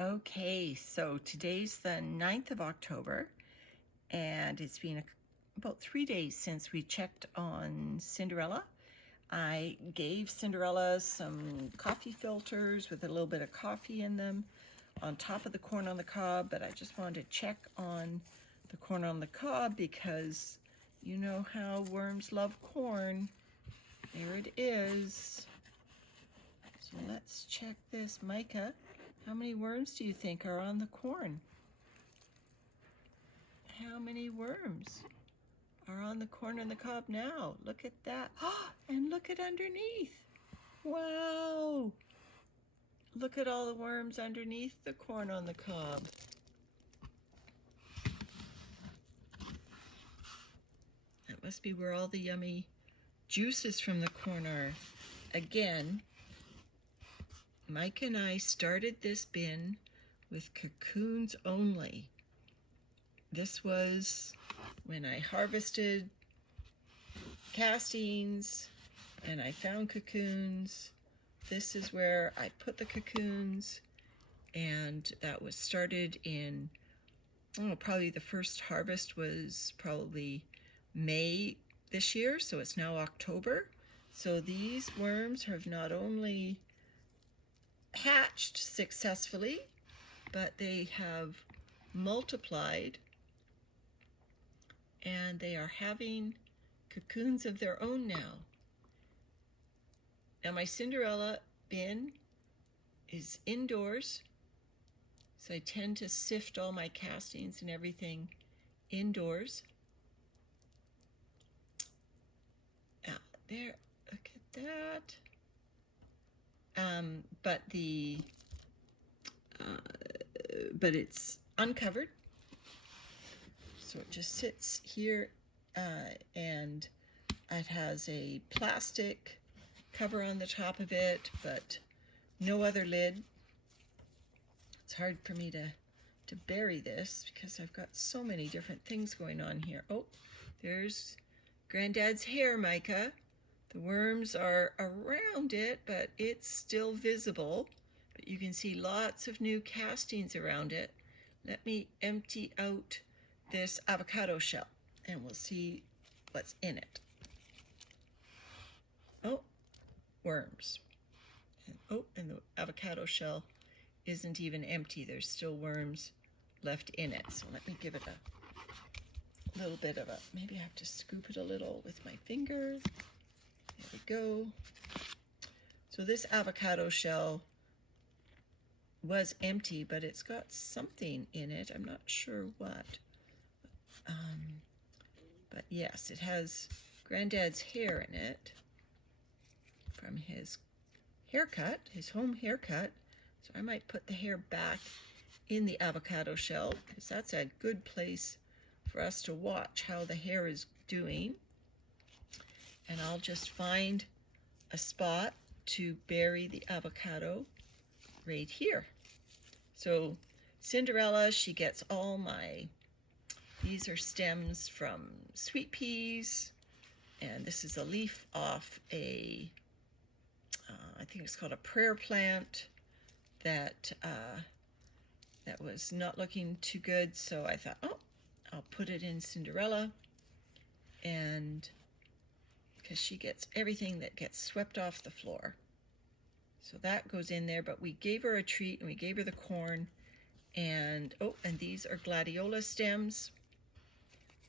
Okay, so today's the 9th of October, and it's been about 3 days since we checked on Cinderella. I gave Cinderella some coffee filters with a little bit of coffee in them on top of the corn on the cob, but I just wanted to check on the corn on the cob because you know how worms love corn. There it is. So let's check this. Micah, how many worms do you think are on the corn? How many worms are on the corn on the cob now? Look at that. And look at underneath. Wow. Look at all the worms underneath the corn on the cob. That must be where all the yummy juices from the corn are. Again, Mike and I started this bin with cocoons only. This was when I harvested castings and I found cocoons. This is where I put the cocoons, and that was started in, probably the first harvest was probably May this year, so it's now October. So these worms have not only hatched successfully, but they have multiplied and they are having cocoons of their own now. Now my Cinderella bin is indoors, so I tend to sift all my castings and everything indoors. There, look at that. But it's uncovered, so it just sits here, and it has a plastic cover on the top of it, but no other lid. It's hard for me to bury this because I've got so many different things going on here. Oh, there's Granddad's hair, Micah. The worms are around it, but it's still visible. But you can see lots of new castings around it. Let me empty out this avocado shell and we'll see what's in it. Oh, worms. And the avocado shell isn't even empty. There's still worms left in it. So let me give it a little bit of maybe I have to scoop it a little with my finger. There we go. So this avocado shell was empty, but it's got something in it. I'm not sure what. But yes, it has Granddad's hair in it from his haircut, his home haircut. So I might put the hair back in the avocado shell because that's a good place for us to watch how the hair is doing. And I'll just find a spot to bury the avocado right here. So Cinderella, she gets all these are stems from sweet peas, and this is a leaf off I think it's called a prayer plant that was not looking too good, so I thought, I'll put it in Cinderella, and because she gets everything that gets swept off the floor. So that goes in there, but we gave her a treat and we gave her the corn, and these are gladiola stems.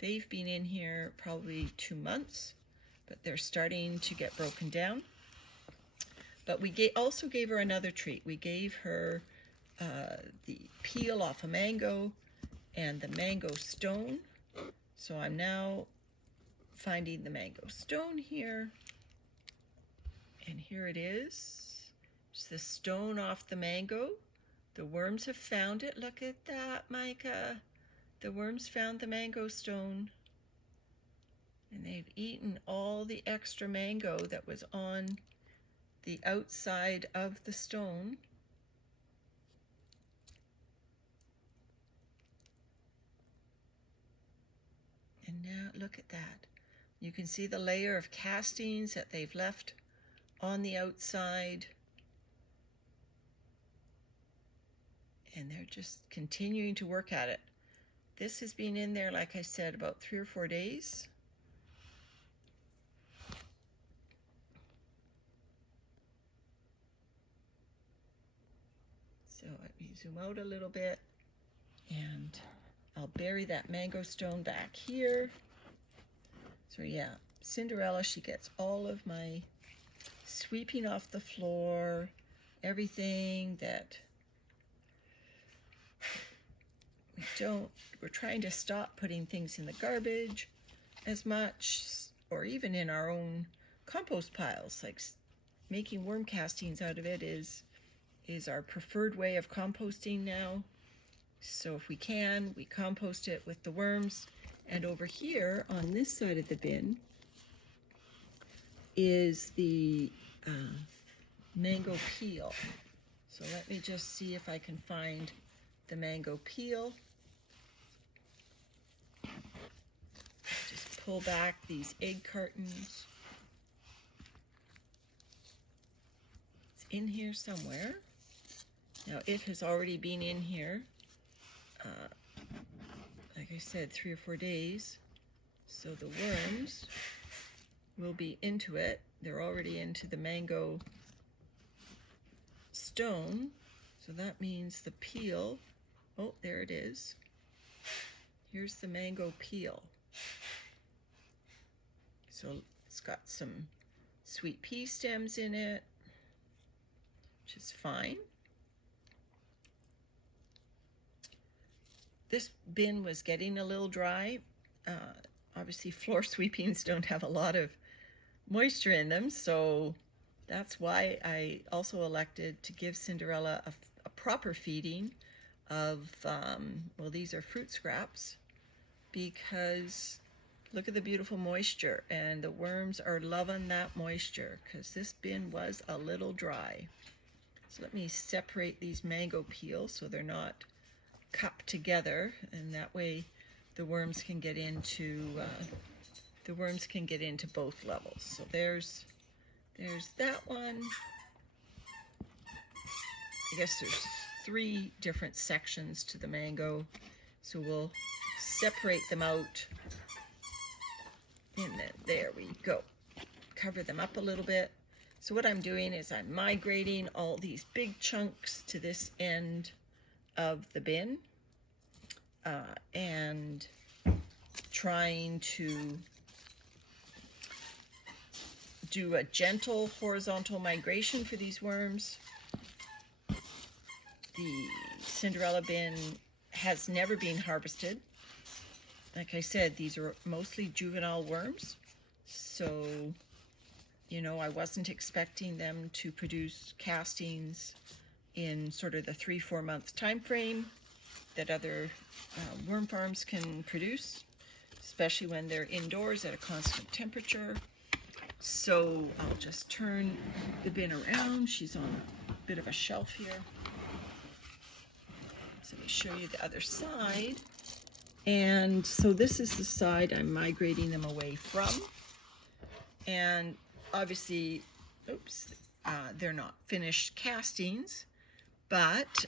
They've been in here probably 2 months, but they're starting to get broken down. But we also gave her another treat. We gave her the peel off a mango and the mango stone. So I'm now finding the mango stone here. And here it is. It's the stone off the mango. The worms have found it. Look at that, Micah. The worms found the mango stone. And they've eaten all the extra mango that was on the outside of the stone. And now look at that. You can see the layer of castings that they've left on the outside. and they're just continuing to work at it. This has been in there, like I said, about 3 or 4 days. So let me zoom out a little bit, and I'll bury that mango stone back here. So yeah, Cinderella, she gets all of my sweeping off the floor, everything that we're trying to stop putting things in the garbage as much, or even in our own compost piles. Like making worm castings out of it is our preferred way of composting now. So if we can, we compost it with the worms. And over here on this side of the bin is the mango peel. So let me just see if I can find the mango peel. Just pull back these egg cartons. It's in here somewhere. Now it has already been in here, like I said, 3 or 4 days. So the worms will be into it. They're already into the mango stone. So that means the peel, oh, there it is. Here's the mango peel. So it's got some sweet pea stems in it, which is fine. This bin was getting a little dry. Obviously floor sweepings don't have a lot of moisture in them, so that's why I also elected to give Cinderella a proper feeding of, well, these are fruit scraps, because look at the beautiful moisture, and the worms are loving that moisture because this bin was a little dry. So let me separate these mango peels so they're not cupped together, and that way the worms can get into both levels. So there's that one. I guess there's 3 different sections to the mango, so we'll separate them out, and then there we go. Cover them up a little bit. So what I'm doing is I'm migrating all these big chunks to this end of the bin, and trying to do a gentle horizontal migration for these worms. The Cinderella bin has never been harvested. Like I said, these are mostly juvenile worms, so you know, I wasn't expecting them to produce castings in sort of the 3-4 month time frame that other worm farms can produce, especially when they're indoors at a constant temperature. So I'll just turn the bin around. She's on a bit of a shelf here. So let me show you the other side. And so this is the side I'm migrating them away from. And obviously, oops, they're not finished castings, but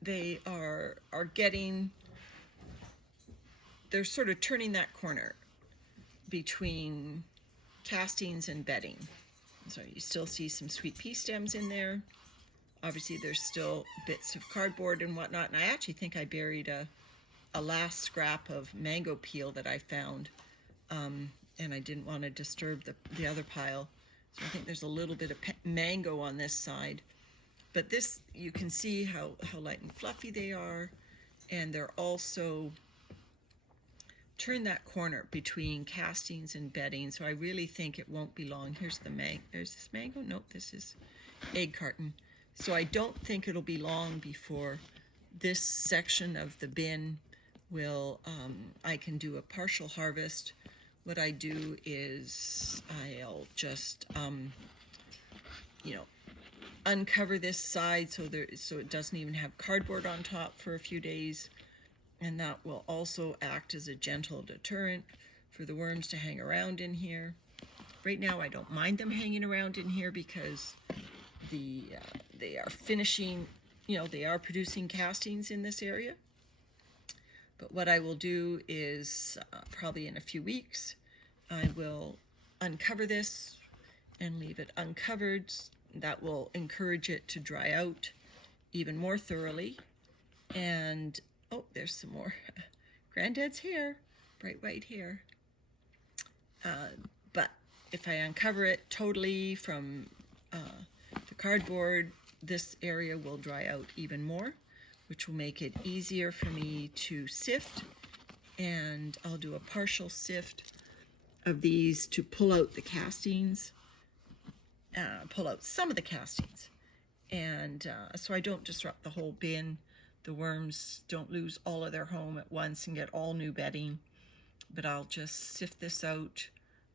they are getting, they're sort of turning that corner between castings and bedding. So you still see some sweet pea stems in there. Obviously there's still bits of cardboard and whatnot, and I actually think I buried a last scrap of mango peel that I found, and I didn't want to disturb the other pile. So I think there's a little bit of mango on this side. But this, you can see how light and fluffy they are, and they're also turn that corner between castings and bedding. So I really think it won't be long. Here's the there's this mango. Nope, this is egg carton. So I don't think it'll be long before this section of the bin will, I can do a partial harvest. What I do is I'll just, you know, uncover this side so it doesn't even have cardboard on top for a few days, and that will also act as a gentle deterrent for the worms to hang around in here. Right now I don't mind them hanging around in here because they are finishing they are producing castings in this area. But what I will do is probably in a few weeks, I will uncover this and leave it uncovered. That will encourage it to dry out even more thoroughly. And, oh, there's some more. Granddad's hair, bright white hair. But if I uncover it totally from the cardboard, this area will dry out even more, which will make it easier for me to sift. And I'll do a partial sift of these to pull out the castings, pull out some of the castings. And so I don't disrupt the whole bin. The worms don't lose all of their home at once and get all new bedding. But I'll just sift this out,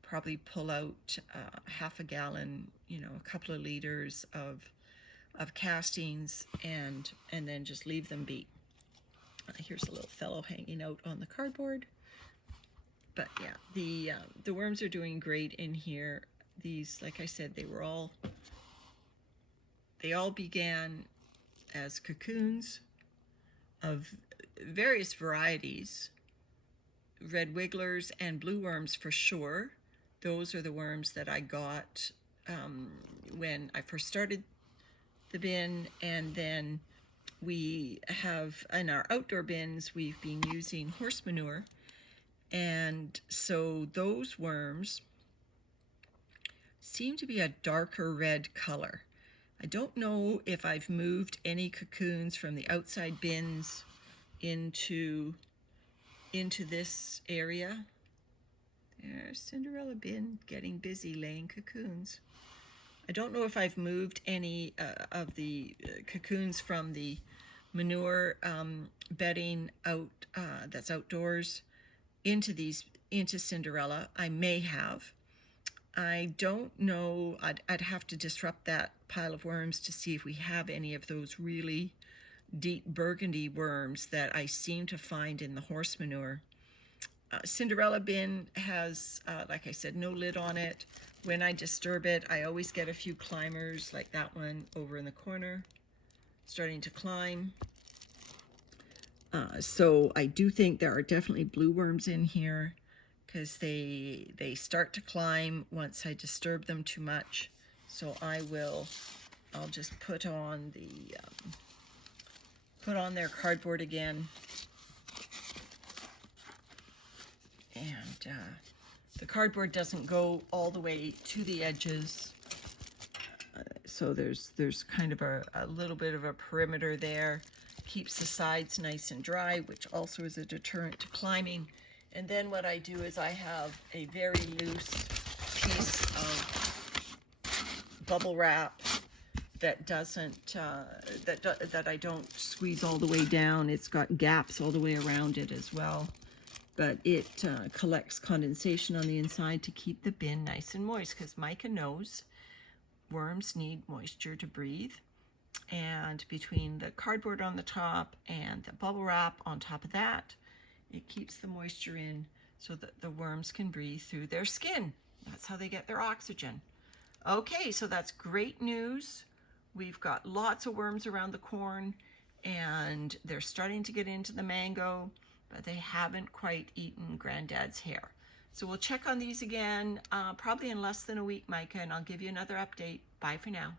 probably pull out half a gallon, a couple of liters of castings, and then just leave them be. Here's a little fellow hanging out on the cardboard. But yeah, the worms are doing great in here. These, like I said, they all began as cocoons of various varieties. Red wigglers and blue worms for sure. Those are the worms that I got when I first started the bin. And then we have, in our outdoor bins, we've been using horse manure. And so those worms seem to be a darker red color. I don't know if I've moved any cocoons from the outside bins into this area. There's Cinderella bin getting busy laying cocoons. I don't know if I've moved any of the cocoons from the manure bedding out that's outdoors into Cinderella. I may have. I don't know. I'd have to disrupt that pile of worms to see if we have any of those really deep burgundy worms that I seem to find in the horse manure. Cinderella bin has, like I said, no lid on it. When I disturb it, I always get a few climbers, like that one over in the corner, starting to climb. So I do think there are definitely blue worms in here, because they start to climb once I disturb them too much. So I'll just put on their cardboard again. And the cardboard doesn't go all the way to the edges. So there's kind of a little bit of a perimeter there. Keeps the sides nice and dry, which also is a deterrent to climbing. And then what I do is I have a very loose piece of bubble wrap that doesn't, that I don't squeeze all the way down. It's got gaps all the way around it as well. But it collects condensation on the inside to keep the bin nice and moist, because Micah knows worms need moisture to breathe. And between the cardboard on the top and the bubble wrap on top of that, it keeps the moisture in so that the worms can breathe through their skin. That's how they get their oxygen. Okay, so that's great news. We've got lots of worms around the corn, and they're starting to get into the mango, but they haven't quite eaten Granddad's hair. So we'll check on these again, probably in less than a week, Micah, and I'll give you another update. Bye for now.